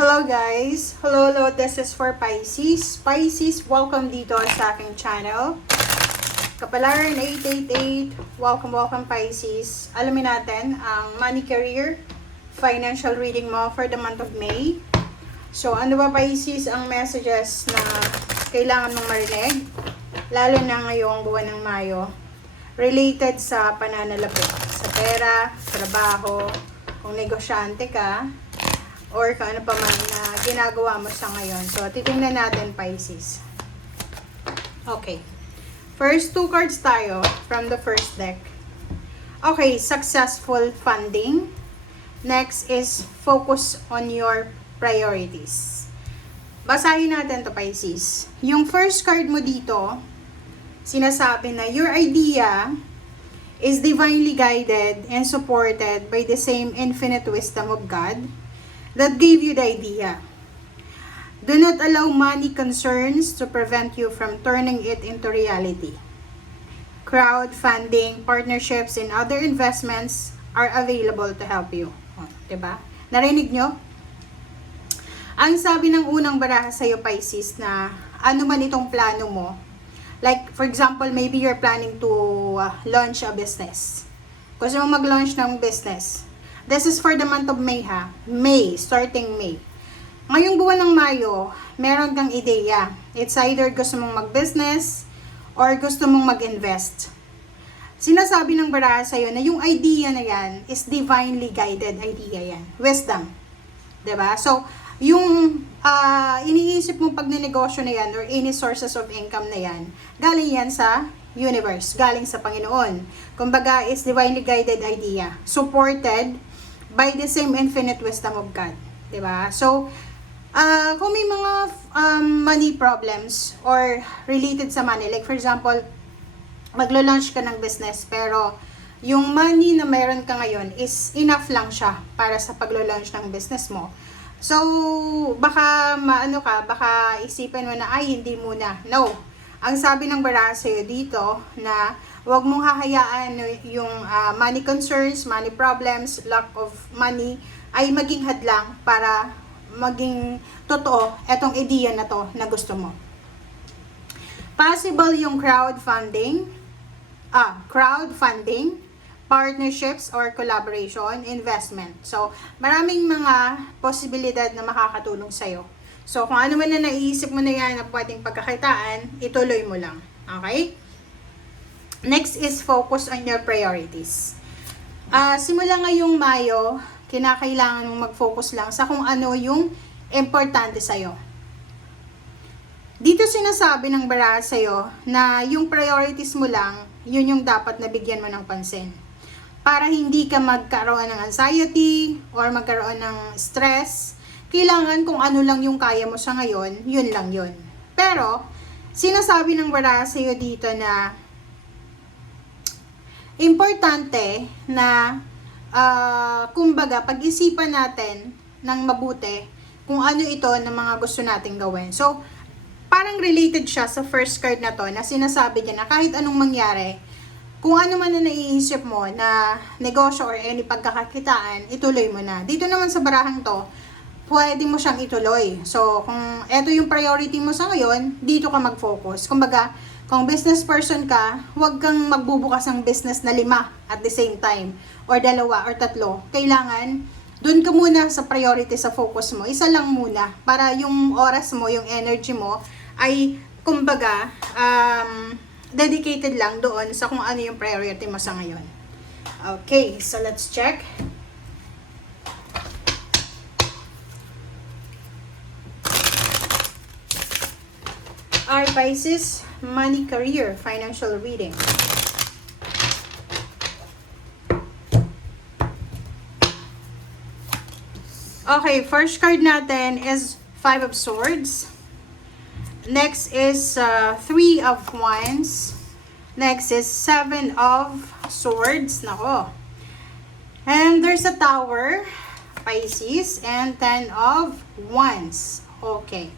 Hello guys! Hello, this is for Pisces. Pisces, welcome dito sa aking channel. Kapalaran 888, welcome Pisces. Alamin natin ang money career, financial reading mo for the month of May. So ano ba Pisces ang messages na kailangan mong marinig? Lalo na ngayong buwan ng Mayo, related sa pananalapi, sa pera, trabaho, kung negosyante ka, or kung ano pa man na ginagawa mo sa ngayon. So, titingnan natin, Pisces. Okay. First two cards tayo from the first deck. Okay, successful funding. Next is focus on your priorities. Basahin natin to Pisces. Yung first card mo dito, sinasabi na your idea is divinely guided and supported by the same infinite wisdom of God that gave you the idea. Do not allow money concerns to prevent you from turning it into reality. Crowdfunding, partnerships, and other investments are available to help you. Diba? Narinig nyo? Ang sabi ng unang baraha sa'yo, Pisces, na ano man itong plano mo, like, for example, maybe you're planning to launch a business. Gusto mo mag-launch ng business. This is for the month of May ha. May, starting May. Ngayong buwan ng Mayo, meron kang ideya. It's either gusto mong mag-business or gusto mong mag-invest. Sinasabi ng baraha sa'yo na yung idea na yan is divinely guided idea yan. Wisdom. Diba? So, yung iniisip mong pagnenegosyo na yan or any sources of income na yan, galing yan sa universe, galing sa Panginoon. Kumbaga, is divinely guided idea. Supported by the same infinite wisdom of God. Diba? So, kung may mga money problems or related sa money, like for example, maglo-launch ka ng business pero yung money na meron ka ngayon is enough lang siya para sa paglo-launch ng business mo. So, baka baka isipin mo na, ay, hindi muna. No. Ang sabi ng baraha sa'yo dito na huwag mong hahayaan yung money concerns, money problems, lack of money ay maging hadlang para maging totoo etong ideya na to na gusto mo. Possible yung crowdfunding, partnerships or collaboration, investment. So, maraming mga posibilidad na makakatulong sa'yo. So, kung ano man na naiisip mo na yan na pwedeng pagkakitaan, ituloy mo lang. Okay? Next is focus on your priorities. Simula ngayong Mayo, kinakailangan mong mag-focus lang sa kung ano yung importante sa'yo. Dito sinasabi ng baraha sa'yo na yung priorities mo lang, yun yung dapat nabigyan mo ng pansin. Para hindi ka magkaroon ng anxiety or magkaroon ng stress, kailangan kung ano lang yung kaya mo sa ngayon, yun lang yun. Pero, sinasabi ng baraha sa'yo dito na importante na kumbaga, pag-isipan natin ng mabuti kung ano ito ng mga gusto nating gawin. So, parang related siya sa first card na to na sinasabi niya na kahit anong mangyari, kung ano man na naiisip mo na negosyo or any pagkakakitaan, ituloy mo na. Dito naman sa barahang to, pwede mo siyang ituloy. So, kung ito yung priority mo sa ngayon, dito ka mag-focus. Kumbaga, kung business person ka, huwag kang magbubukas ng business na 5 at the same time, or 2 or 3. Kailangan, dun ka muna sa priority, sa focus mo. Isa lang muna, para yung oras mo, yung energy mo, ay, kumbaga, dedicated lang doon sa kung ano yung priority mo sa ngayon. Okay, so let's check. Alright, Pisces, money, career, financial reading. Okay, first card natin is 5 of Swords. Next is 3 of Wands. Next is 7 of Swords. Nako. And there's a Tower, Pisces, and 10 of Wands. Okay.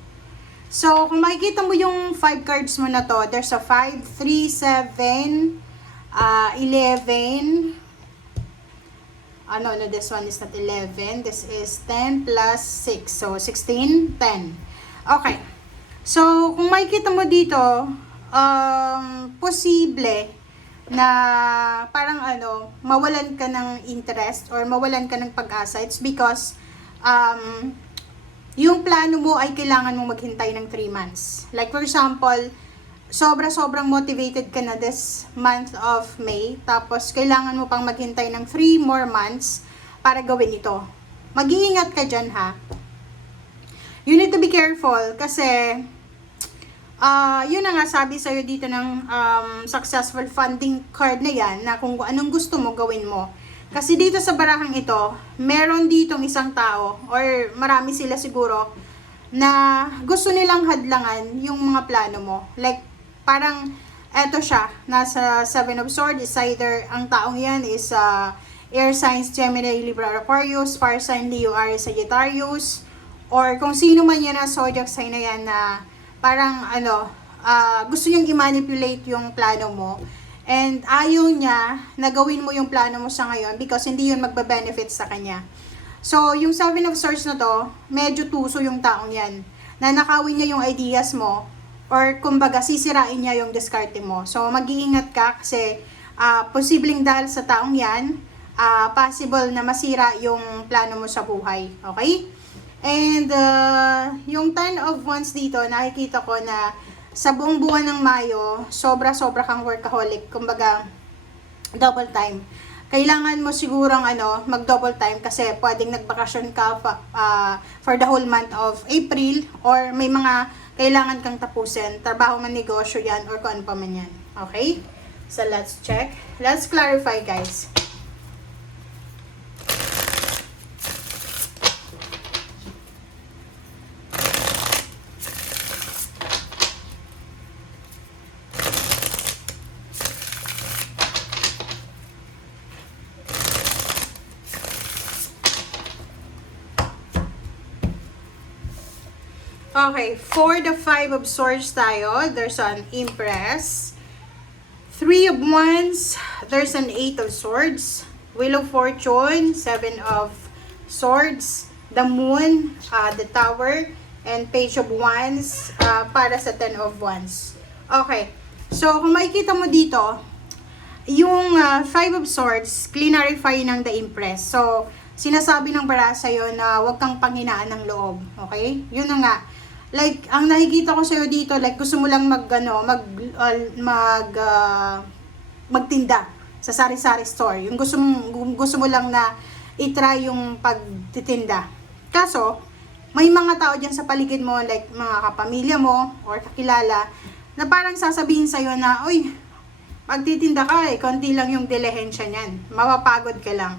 So, kung makikita mo yung 5 cards mo na to, there's a 5, 3, 7, 11, no, this one is not 11. This is 10 plus 6. So, 16, 10. Okay. So, kung makikita mo dito, posible na parang mawalan ka ng interest or mawalan ka ng pag-asa. It's because, yung plano mo ay kailangan mong maghintay ng 3 months. Like for example, sobrang motivated ka na this month of May, tapos kailangan mo pang maghintay ng 3 more months para gawin ito. Mag-iingat ka dyan, ha. You need to be careful kasi yun na nga sabi sa'yo dito ng successful funding card na yan, na kung anong gusto mo gawin mo. Kasi dito sa barahang ito, meron ditong isang tao, or marami sila siguro, na gusto nilang hadlangan yung mga plano mo. Like, parang, eto siya, nasa 7 of Swords, is either, ang taong yan is Air Signs, Gemini, Libra, Aquarius, Fire Sign, Leo, Aries, Sagittarius, or kung sino man yan na zodiac sign na yan na parang, gusto niyang i-manipulate yung plano mo. And ayaw niya na gawin mo yung plano mo sa ngayon because hindi yun magbe-benefit sa kanya. So, yung 7 of Swords na to, medyo tuso yung taong yan. Nanakawin niya yung ideas mo or kumbaga sisirain niya yung diskarte mo. So, mag-iingat ka kasi posibleng dahil sa taong yan, possible na masira yung plano mo sa buhay. Okay? And yung 10 of Wands dito, nakikita ko na sa buong buwan ng Mayo, sobra kang workaholic. Kumbaga, double time. Kailangan mo sigurong mag-double time kasi pwedeng nagbakasyon ka for the whole month of April or may mga kailangan kang tapusin. Trabaho man, negosyo yan or kung ano pa man yan. Okay? So, let's check. Let's clarify, guys. Okay, for the 5 of Swords tayo, there's an Empress. 3 of Wands, there's an 8 of Swords. Wheel of Fortune, 7 of Swords. The Moon, the Tower, and Page of Wands para sa 10 of Wands. Okay, so kung makikita mo dito, yung 5 of Swords, clarify ng the Empress. So, sinasabi ng bara sa'yo na huwag kang panghinaan ng loob. Okay? Yun na nga. Like, ang nakikita ko sa'yo dito, like, gusto mo lang magtinda sa sari-sari store. Yung gusto mo lang na i-try yung pagtitinda. Kaso, may mga tao dyan sa paligid mo, like, mga kapamilya mo, or kakilala, na parang sasabihin sa'yo na, uy, magtitinda ka konti lang yung dilihensya niyan. Mapapagod ka lang.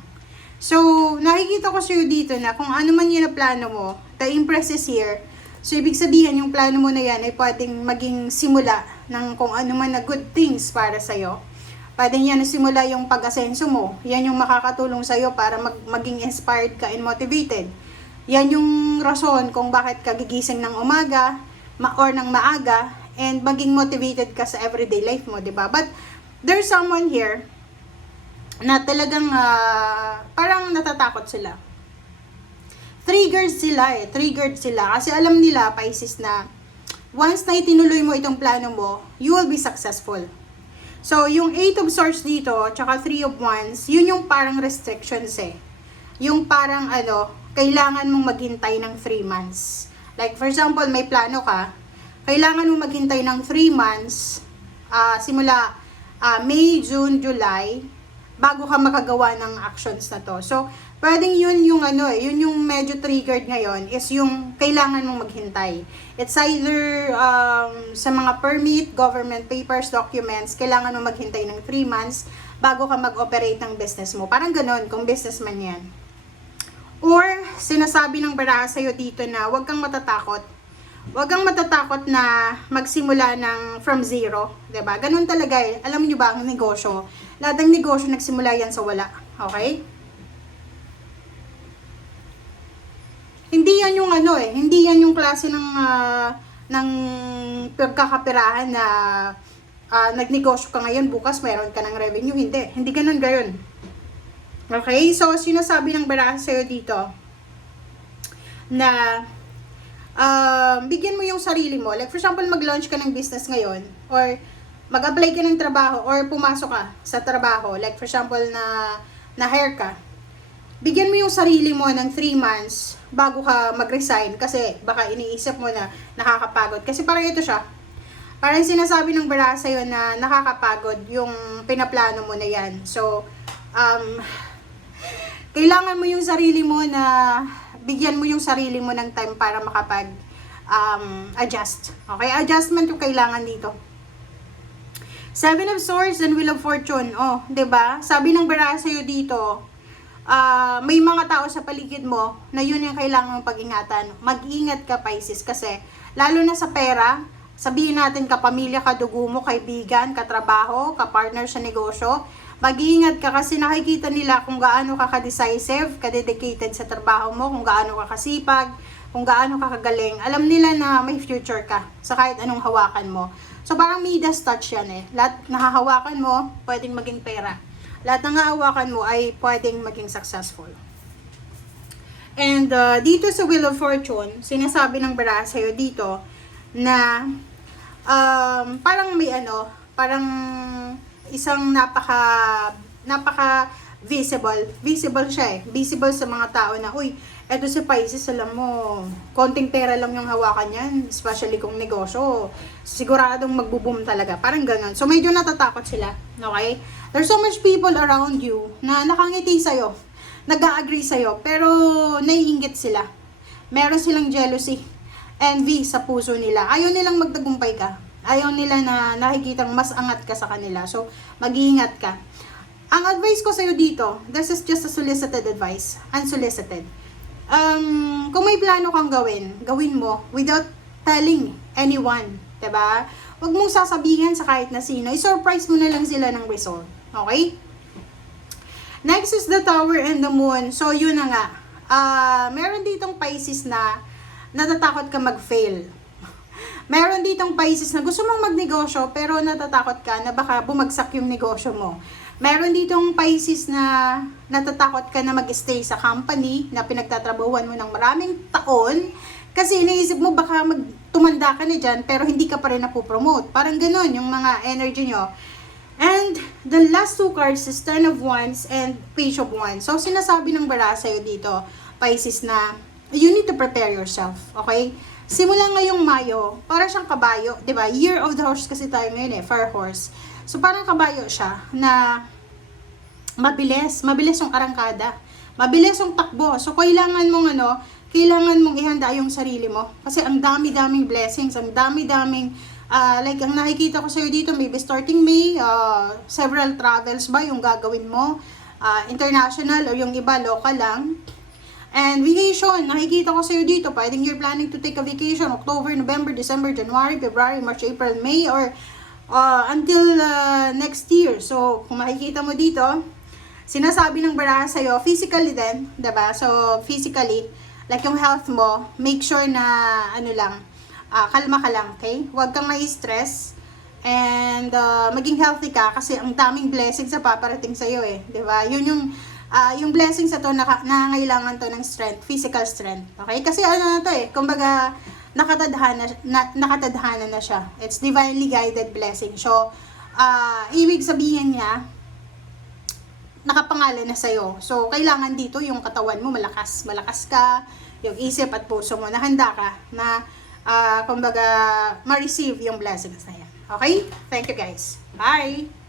So, nakikita ko sa'yo dito na kung ano man yun na plano mo, the Empress is here. So, ibig sabihin, yung plano mo na yan ay pwedeng maging simula ng kung ano man na good things para sa'yo. Pwedeng yan na simula yung pag-asenso mo. Yan yung makakatulong sa'yo para maging inspired ka and motivated. Yan yung rason kung bakit ka gigising ng umaga or ng maaga and maging motivated ka sa everyday life mo, diba? But, there's someone here na talagang parang natatakot sila. Triggered sila kasi alam nila, Pisces, na once na itinuloy mo itong plano mo, you will be successful. So, yung 8 of Swords dito, tsaka 3 of Wands, yun yung parang restrictions Yung parang kailangan mong maghintay ng 3 months. Like, for example, may plano ka, kailangan mong maghintay ng 3 months, simula May, June, July, bago ka makagawa ng actions na to. So, pwedeng yun yung yun yung medyo triggered ngayon is yung kailangan mong maghintay. It's either sa mga permit, government papers, documents, kailangan mong maghintay ng 3 months bago ka mag-operate ng business mo. Parang ganon, kung businessman yan. Or, sinasabi ng baraha sa'yo dito na huwag kang matatakot. Huwag kang matatakot na magsimula ng from zero. Diba? Ganon talaga Alam niyo ba ang negosyo? Lahat ng negosyo nagsimula yan sa wala. Okay? Hindi yan yung hindi yan yung klase ng pagkakapirahan na nagnegosyo ka ngayon, bukas mayroon ka ng revenue. Hindi ganun gayon. Okay? So, sinasabi ng baraha sa'yo dito na bigyan mo yung sarili mo. Like, for example, mag-launch ka ng business ngayon or mag-apply ka ng trabaho or pumasok ka sa trabaho. Like, for example, na-hire ka. Bigyan mo yung sarili mo ng 3 months bago ka mag-resign kasi baka iniisip mo na nakakapagod. Kasi parang ito siya. Parang sinasabi ng baraha sa'yo na nakakapagod yung pinaplano mo na yan. So, kailangan mo yung sarili mo na bigyan mo yung sarili mo ng time para makapag adjust. Okay? Adjustment yung kailangan dito. 7 of Swords and Wheel of Fortune. Oh, 'di ba? Sabi ng baraha sa'yo dito, may mga tao sa paligid mo na yun yung kailangan mong pag-ingatan. Mag-ingat ka, Pisces, kasi lalo na sa pera, sabihin natin kapamilya, kadugo mo, kaibigan, katrabaho, kapartner sa negosyo, mag-iingat ka kasi nakikita nila kung gaano ka ka-decisive, ka-dedicated sa trabaho mo, kung gaano ka kasipag, kung gaano ka kagaling. Alam nila na may future ka sa kahit anong hawakan mo. So parang Midas touch yan eh. Lahat nahahawakan mo, pwedeng maging pera. Lahat ng hahawakan mo ay pwedeng maging successful. And dito sa Wheel of Fortune, sinasabi ng baraha sa'yo dito na parang may parang isang napaka visible siya eh. Visible sa mga tao na, uy, eto si Pisces, alam mo, konting pera lang yung hawakan yan, especially kung negosyo, siguradong magbo-boom talaga, parang ganun. So, medyo natatakot sila, okay? There's so much people around you na nakangiti sa'yo, nag-a-agree sa'yo, pero naiinggit sila. Meron silang jealousy, envy sa puso nila. Ayaw nilang magtagumpay ka. Ayaw nila na nakikitang mas angat ka sa kanila. So, mag-iingat ka. Ang advice ko sa'yo dito, this is just a solicited advice, unsolicited. Kung may plano kang gawin mo without telling anyone, diba? Huwag mong sasabihin sa kahit na sino, i-surprise mo na lang sila ng result, okay? Next is the Tower and the Moon. So, yun na nga. Meron ditong Pisces na natatakot ka mag-fail. Meron ditong Pisces na gusto mong magnegosyo pero natatakot ka na baka bumagsak yung negosyo mo. Meron ditong Pisces na natatakot ka na mag-stay sa company na pinagtatrabahuan mo ng maraming taon kasi iniisip mo baka tumanda ka na dyan pero hindi ka pa rin napopromote. Parang ganun yung mga energy nyo. And the last 2 cards is 10 of Wands and Page of Wands. So sinasabi ng baraha sa'yo dito, Pisces, na you need to prepare yourself, okay? Simula ngayong Mayo, para siyang kabayo, 'di ba? Year of the Horse kasi tayo ngayon eh, Fire Horse. So parang kabayo siya na mabilis yung arangkada. Mabilis yung takbo. So kailangan mong ihanda yung sarili mo kasi ang dami-daming blessings, ang dami-daming like ang nakikita ko sa iyo dito, maybe starting May, several travels ba yung gagawin mo? International o yung iba local lang. And vacation, nakikita ko sa'yo dito, pwedeng you're planning to take a vacation October, November, December, January, February, March, April, May, or until next year. So, kung makikita mo dito, sinasabi ng baraha sa'yo, physically din, diba? So, physically, like yung health mo, make sure na, kalma ka lang, okay? Huwag kang mai-stress. And maging healthy ka kasi ang daming blessings sa paparating sa'yo eh, diba? Yun yung blessings sa to, nangangailangan to ng strength, physical strength. Okay? Kasi na to eh, kumbaga, nakatadhana na siya. It's divinely guided blessing. So, ibig sabihin niya, nakapangalan na sa'yo. So, kailangan dito yung katawan mo malakas. Malakas ka, yung isip at puso mo, nahanda ka na, kumbaga, ma-receive yung blessings na yan. Okay? Thank you guys. Bye!